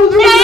أعوذ بالله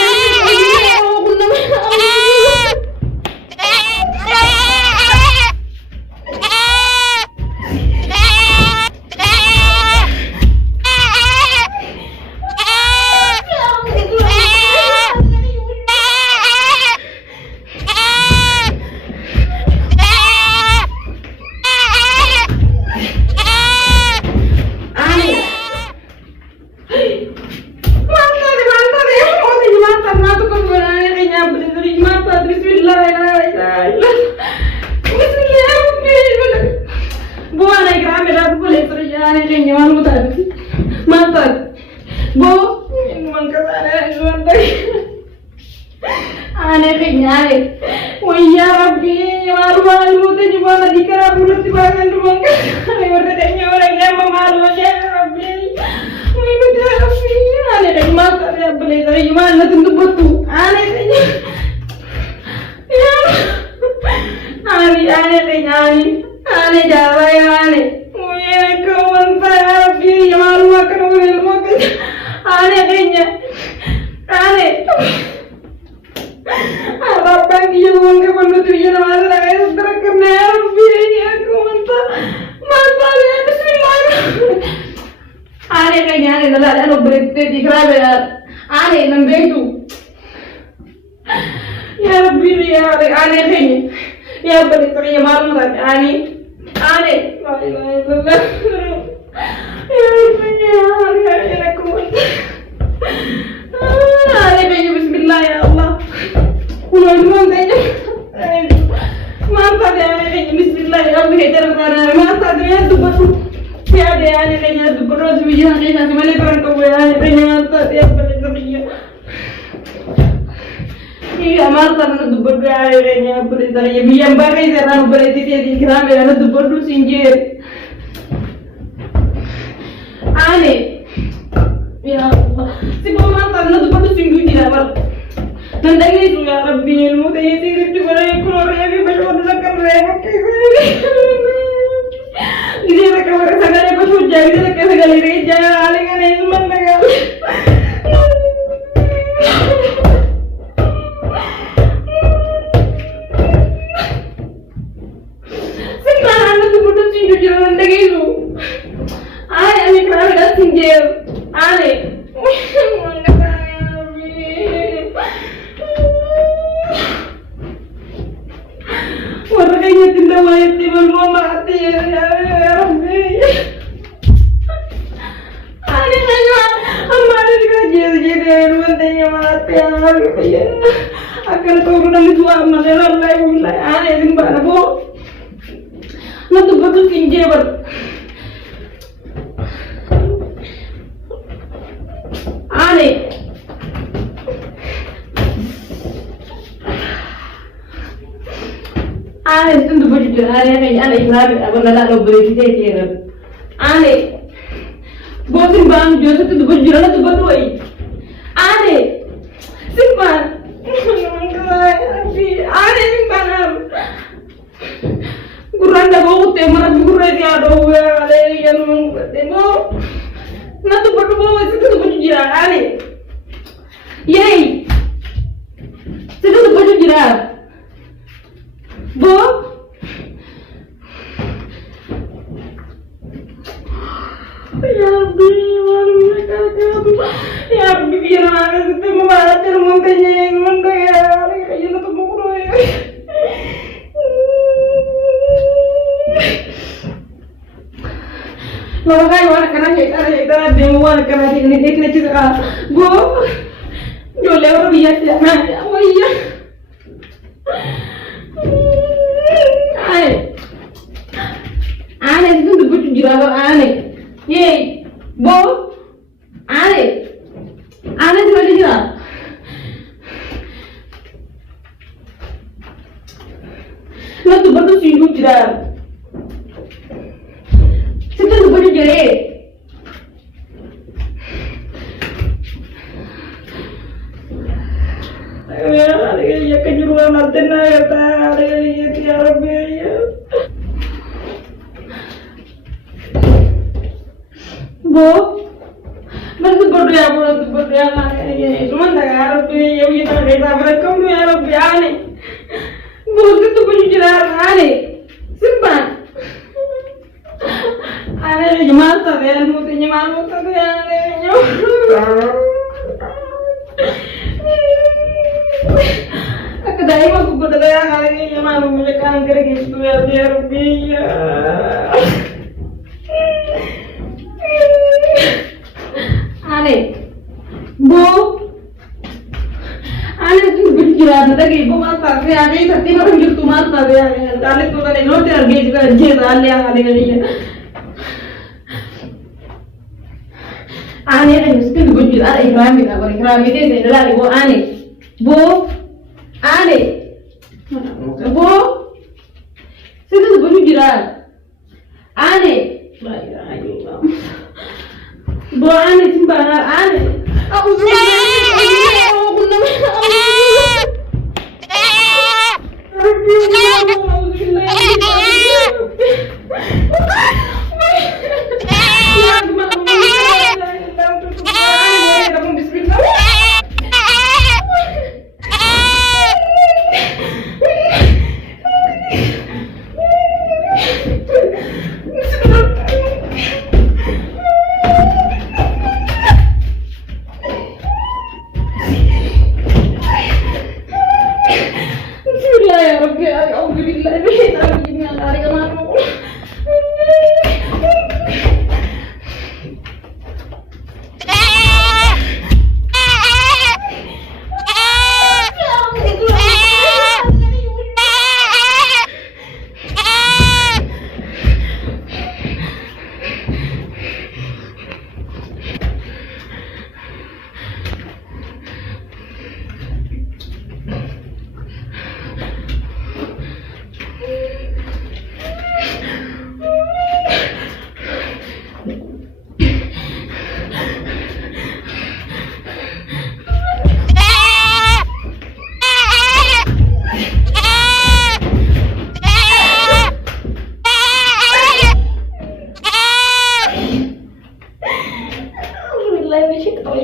أنا خيالي ويا ربي والله الموت جبنا ذكرى بلوت بعدين دمك أنا ورد ولا جام مالو يا ربي وينو تعرفي أنا ما كان يبلي ذي ما نتندبتو أنا خيالي أنا جاوا أنا ويا كون تعرفي يا مالو ما كانوا يلمك أنا خيالي Arabang yung ke penutunya nama saya terkena biaya kuanta mata lihat Bismillah. Ane kayaknya ane nala ane berita di kerja ane nampak itu. Ya Rabbi ya ane kayaknya ya berita yang malam tadi ane ya Rabbi ya ane kuanta. Ane kayaknya Bismillah ya Allah. Ulang aja. Mata dia kayaknya Bismillah ya Allah hajar karena mata dia tuh baru ya dia kayaknya tuh baru sebijan kayaknya mana perang kau ya kayaknya mata dia balik kerja. Iya mata tuh baru kayaknya balik kerja. Biar bagai cara balik dia di kerana dia tuh baru singgir. Aneh. Ya Allah. Si mata tuh baru singgir tidak. Nandang itu ya Rabbi ilmu tadi itu mana keluar ya kita cuma nak kerja dia nak kerja segala apa sudah dia nak kerja segala reja alingan itu mana kan sekarang anda tu betul sih jual nandang itu ane kerana dah singgir ane warnanya tidak mati belum mati ya Rabbi. Ada hanya amalan kerja jadi ruannya mati ya. Akan turun dari dua amalan lain mulai ada yang baru. Nanti betul tinggi ber. Ane. Ane itu tuh baju ane kayaknya ane Ibrahim apa nala lo beri kita dia ane bosin bang Jose tuh baju ane tuh baru ane simpan ane simpan kurang dah bau teh mana kurang dia ada ada yang tengok na tuh baju itu tuh baju ane yey itu tuh baju Bo, ya Rabbi, ya Rabbi, biar mana itu membaca rumahnya yang mana ya, kayaknya tuh mau ya. Lalu kayak mana karena dia mau karena ini juga, Bo, jual orang biasa, oh iya. Aneh itu tuh baju jilbab aneh. Yey, Bo, aneh cuma di sini. Nah tuh baju singgung jilbab. Situ tuh baju jelek. Ya kejuruan nanti ya ya Rabbi ya. Bo, mana tuh berdoa mana ya, cuma tak ada يتابعكم يا ربي علي بوزت بجرار علي سبحان أنا جمال تبي الموت جمال موت تبي أنا دائما أقول لك يا أخي جمال مجھے کام کرے گی تو يا ربي علي بو أنا تقول بجرار تلاقي بو ما تابع علي تبي ما تقول تو ما تابع علي تو ده نور ترجع جيدا علي علي علي أنا مسكين بجرار إكرامي ده إكرامي ده لا بو أنا بو أنا بو سيدنا بجرار أنا لا إله إلا الله بو أنا تبارك أنا أعوذ بالله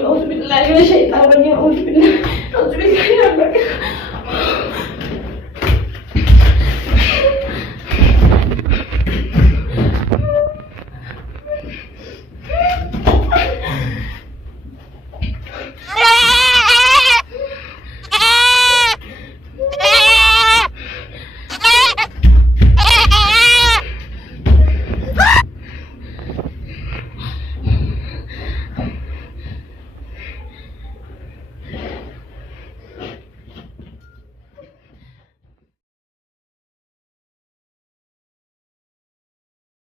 أعوذ بالله من الشيطان الرجيم أعوذ بالله يا رب